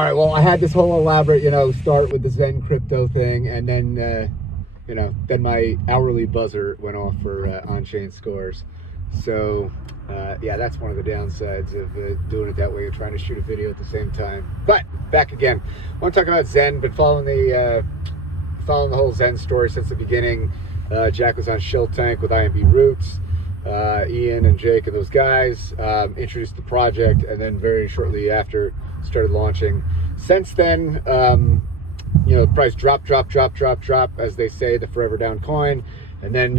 All right, well, I had this whole elaborate, start with the Zen crypto thing, and then, then my hourly buzzer went off for on-chain scores. So, yeah, that's one of the downsides of doing it that way and trying to shoot a video at the same time. But back again, I want to talk about Zen. Been following the whole Zen story since the beginning. Jack was on Shill Tank with IMB Roots. Ian and Jake and those guys introduced the project, and then very shortly after started launching. Since then, the price drop, as they say, the forever down coin, and then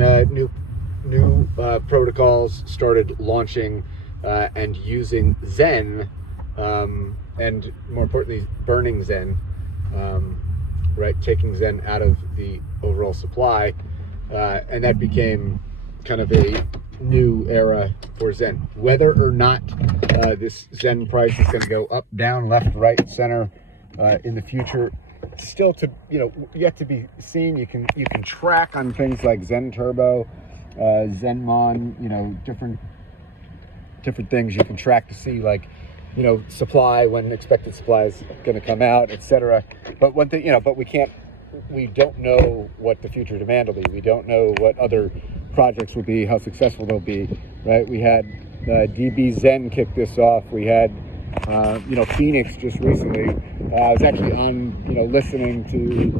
new protocols started launching and using Zen, and more importantly, burning Zen, right, taking Zen out of the overall supply, and that became kind of a new era for Zen. Whether or not this Zen price is going to go up, down, left, right, center in the future, still to yet to be seen. You can track on things like Zen Turbo, Zenmon, different things you can track to see, like supply, when expected supply is going to come out, etc. But one thing, but we don't know what the future demand will be. We don't know what other projects will be, how successful they'll be, right? We had DB Zen kick this off. We had Phoenix just recently. I was actually on listening to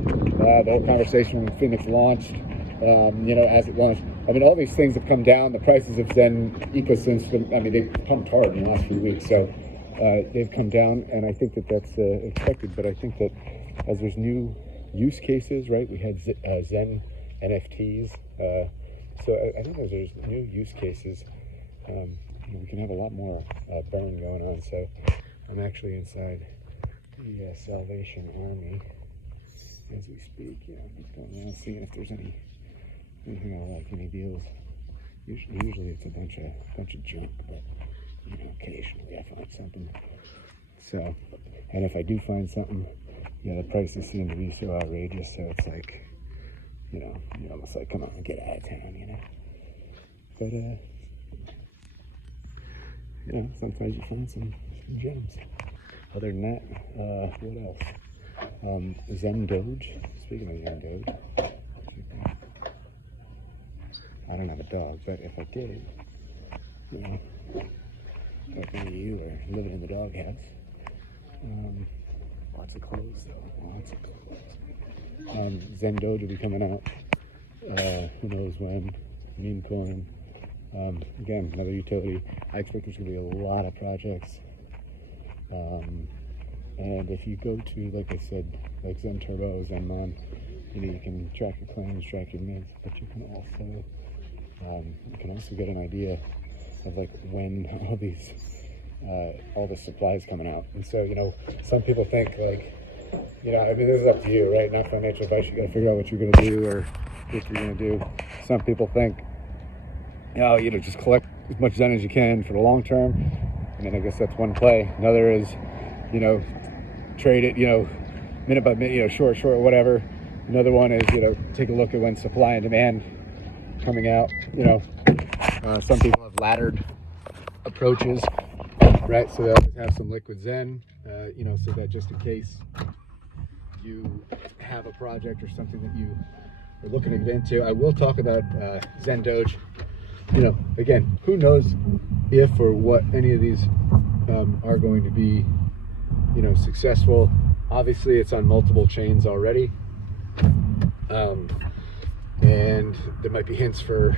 the whole conversation when Phoenix launched, as it launched. I mean, all these things have come down. The prices of Zen ecosystem, I mean, they've pumped hard in the last few weeks, so they've come down, and I think that that's expected. But I think that as there's new use cases, right? We had Zen NFTs. So I think as there's new use cases, we can have a lot more burn going on. So I'm actually inside the Salvation Army as we speak. Just going around seeing if there's anything I like, any deals. Usually it's a bunch of junk, but occasionally I find something. So, and if I do find something, the prices seem to be so outrageous. So it's like, you're almost like, come on, get out of town, But, sometimes you find some gems. Other than that, what else? Zen Doge. Speaking of Zen Doge, I don't have a dog, but if I did, like any of you are living in the doghouse, lots of clothes though, lots of clothes. Zen Doge will be coming out, who knows when, meme coin. Again, another utility. I expect there's going to be a lot of projects. And if you go to, like I said, like Zen Turbo, Zenmon, you can track your claims, track your mints, but you can also get an idea of like when all the supply is coming out. And so, some people think like, I mean, this is up to you, right? Not financial advice. You got to figure out what you're going to do or if you're going to do. Some people think, just collect as much Zen as you can for the long term. I mean, I guess that's one play. Another is, trade it, minute by minute, short, whatever. Another one is, take a look at when supply and demand coming out. Some people have laddered approaches, right? So they always have some liquid Zen, so that just in case you have a project or something that you are looking to get into. I will talk about Zen Doge. Again, who knows if or what any of these are going to be, successful. Obviously, it's on multiple chains already, and there might be hints for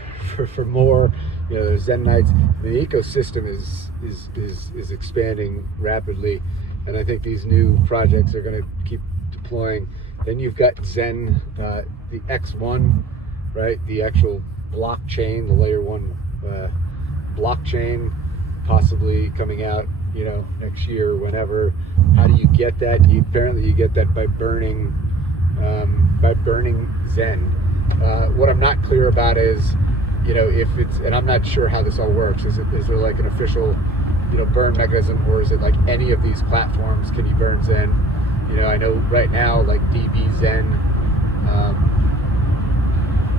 more. There's Zen Nights. The ecosystem is expanding rapidly, and I think these new projects are going to keep deploying. Then you've got Zen, the X1, right? The actual blockchain, the layer 1 blockchain, possibly coming out, next year or whenever. How do you get that? Apparently you get that by burning Zen. What I'm not clear about is, if it's, and I'm not sure how this all works. Is there like an official, burn mechanism, or is it like any of these platforms can you burn Zen? I know right now, like DB Zen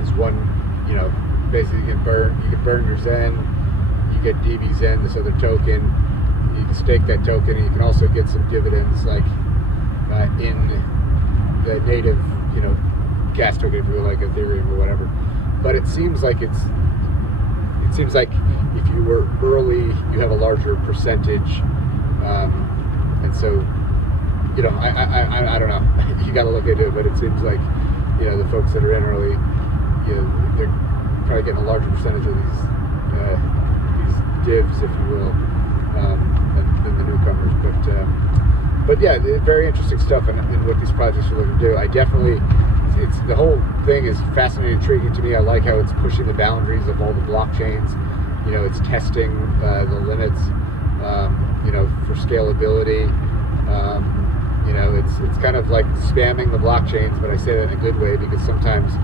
is one, basically you can burn your Zen, you get DB Zen, this other token, you can stake that token, and you can also get some dividends, like native, gas token, if you will, like Ethereum or whatever. But it seems like if you were early, you have a larger percentage, and so, I don't know. You got to look into it, but it seems like, the folks that are in early, they're probably getting a larger percentage of these divs, if you will, than the newcomers. But yeah, very interesting stuff in what these projects are looking to do. I definitely, the whole thing is fascinating, intriguing to me. I like how it's pushing the boundaries of all the blockchains. It's testing the limits, for scalability. It's kind of like spamming the blockchains, but I say that in a good way, because sometimes,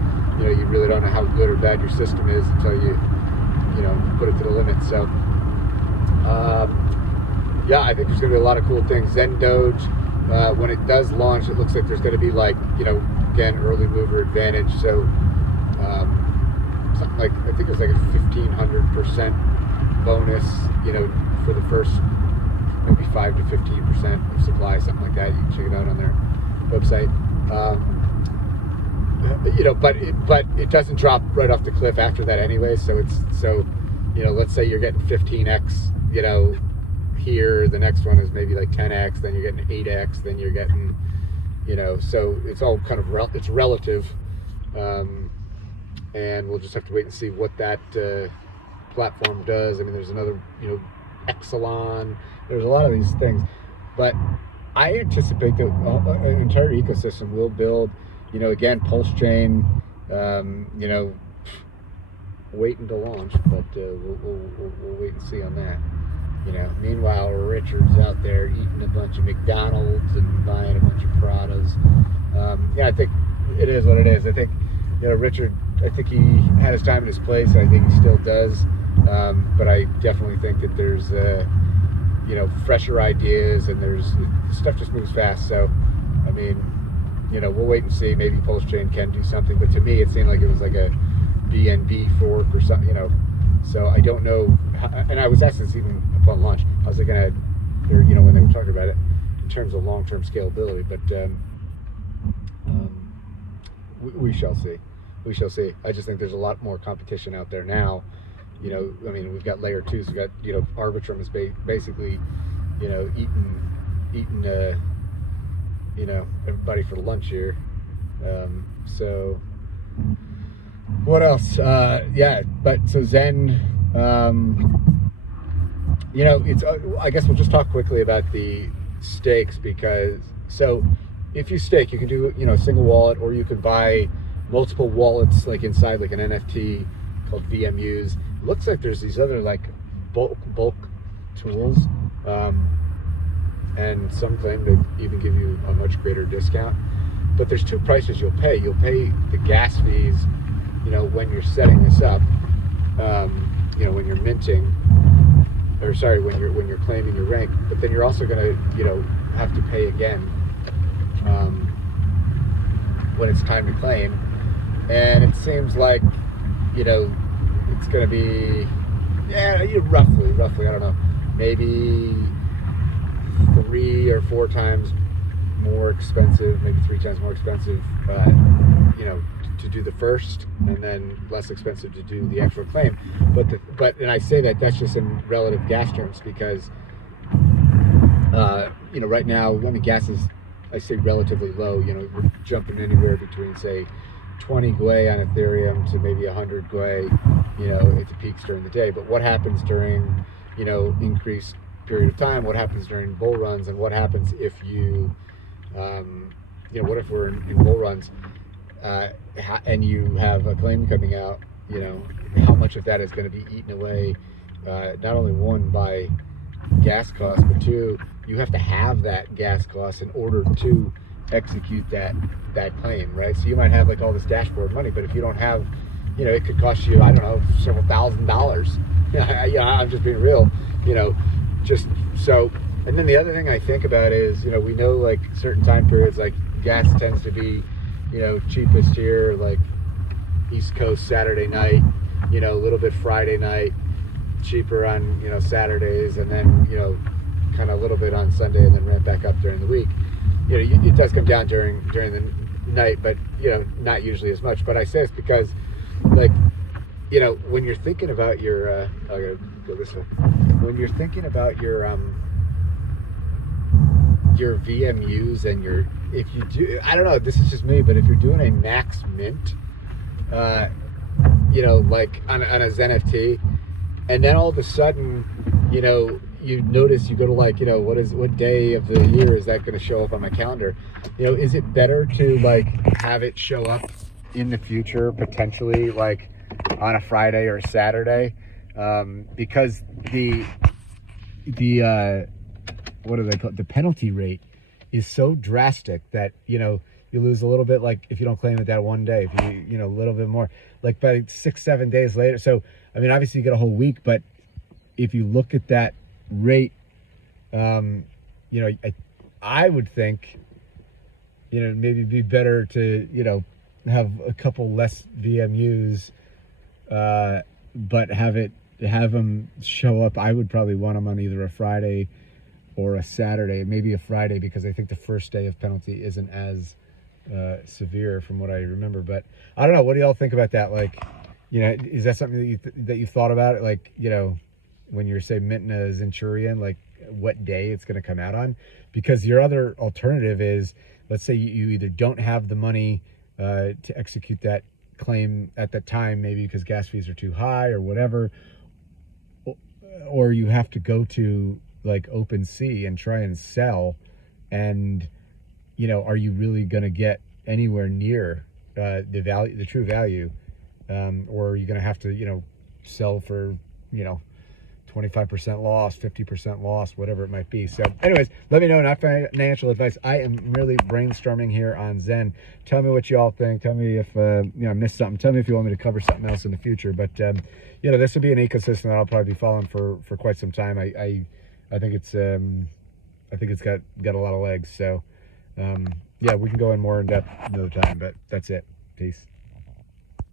you really don't know how good or bad your system is until you put it to the limit. So, yeah, I think there's going to be a lot of cool things. Zen Doge, when it does launch, it looks like there's going to be again, early mover advantage. So, something like, I think it was like a 1,500% bonus, for the first maybe 5 to 15% of supply, something like that. You can check it out on their website. But it doesn't drop right off the cliff after that anyway. So let's say you're getting 15x, here, the next one is maybe like 10x, then you're getting 8x, then you're getting, so it's all kind of it's relative, and we'll just have to wait and see what that platform does. I mean, there's another, Exelon. There's a lot of these things, but I anticipate that an entire ecosystem will build. Again, PULSECHAIN. Wait until launch, but we'll wait and see on that. Meanwhile, Richard's out there eating a bunch of McDonald's and buying a bunch of Pradas. Yeah, I think it is what it is. I think, Richard, I think he had his time and his place. I think he still does. But I definitely think that there's, fresher ideas, and stuff just moves fast. So, I mean, we'll wait and see. Maybe PULSECHAIN can do something. But to me, it seemed like it was like a BNB fork or something, So I don't know. And I was asking this even upon launch. How's it going to, or, when they were talking about it in terms of long-term scalability. But we shall see. We shall see. I just think there's a lot more competition out there now. I mean, we've got layer 2s. We've got, Arbitrum is basically, eating, everybody for lunch here. So what else? Yeah, but so Zen, it's, I guess we'll just talk quickly about the stakes, because, so if you stake, you can do, a single wallet, or you could buy multiple wallets, like inside like an NFT called VMUs. It looks like there's these other like bulk tools, and some claim to even give you a much greater discount. But there's two prices you'll pay. You'll pay the gas fees, when you're setting this up, when you're minting, or sorry, when you're claiming your rank. But then you're also going to, have to pay again when it's time to claim. And it seems like, it's going to be, roughly, I don't know, maybe 3 or 4 times more expensive, maybe 3 times more expensive, to do the first, and then less expensive to do the actual claim. And I say that's just in relative gas terms, because, right now, I mean, gas is, I say, relatively low. We're jumping anywhere between, say, 20 Gwei on Ethereum to maybe 100 Gwei, at the peaks during the day. But what happens during, increased period of time? What happens during bull runs? And what happens if you, what if we're in bull runs, and you have a claim coming out? How much of that is going to be eaten away? Not only one, by gas costs, but 2, you have to have that gas cost in order to execute that claim, right? So you might have like all this dashboard money, but if you don't have, it could cost you, I don't know, several $1,000s. I'm just being real, just so. And then the other thing I think about is, we know like certain time periods, like gas tends to be, cheapest here, like East Coast Saturday night, a little bit Friday night, cheaper on, Saturdays, and then, kind of a little bit on Sunday, and then ramp back up during the week. It does come down during the, night, but not usually as much. But I say this because, like, when you're thinking about your, I gotta go this way. When you're thinking about your VMUs and if you do, I don't know, this is just me, but if you're doing a max mint, like on a ZenFT, and then all of a sudden, you notice you go to like, what day of the year is that going to show up on my calendar? Is it better to like have it show up in the future, potentially like on a Friday or a Saturday? Because the what do they call it? The penalty rate is so drastic that, you lose a little bit, like if you don't claim it that one day, if you, a little bit more, like by 6-7 days later. So, I mean, obviously you get a whole week, but if you look at that rate, I would think, maybe it'd be better to, have a couple less VMUs, but have them show up. I would probably want them on either a Friday or a Saturday, maybe a Friday, because I think the first day of penalty isn't as severe from what I remember. But I don't know. What do y'all think about that? Like, is that something that you thought about? Like, when you're, say, minting a Centurion, like what day it's going to come out on? Because your other alternative is, let's say you either don't have the money to execute that claim at that time, maybe because gas fees are too high or whatever, or you have to go to like OpenSea and try and sell, and are you really going to get anywhere near the true value, or are you going to have to sell for 25% loss, 50% loss, whatever it might be? So anyways, let me know. Not financial advice. I am merely brainstorming here on Zen. Tell me what you all think. Tell me if I missed something. Tell me if you want me to cover something else in the future. But this will be an ecosystem that I'll probably be following for quite some time. I think it's got a lot of legs. So yeah, we can go in more in depth another time, but that's it. Peace.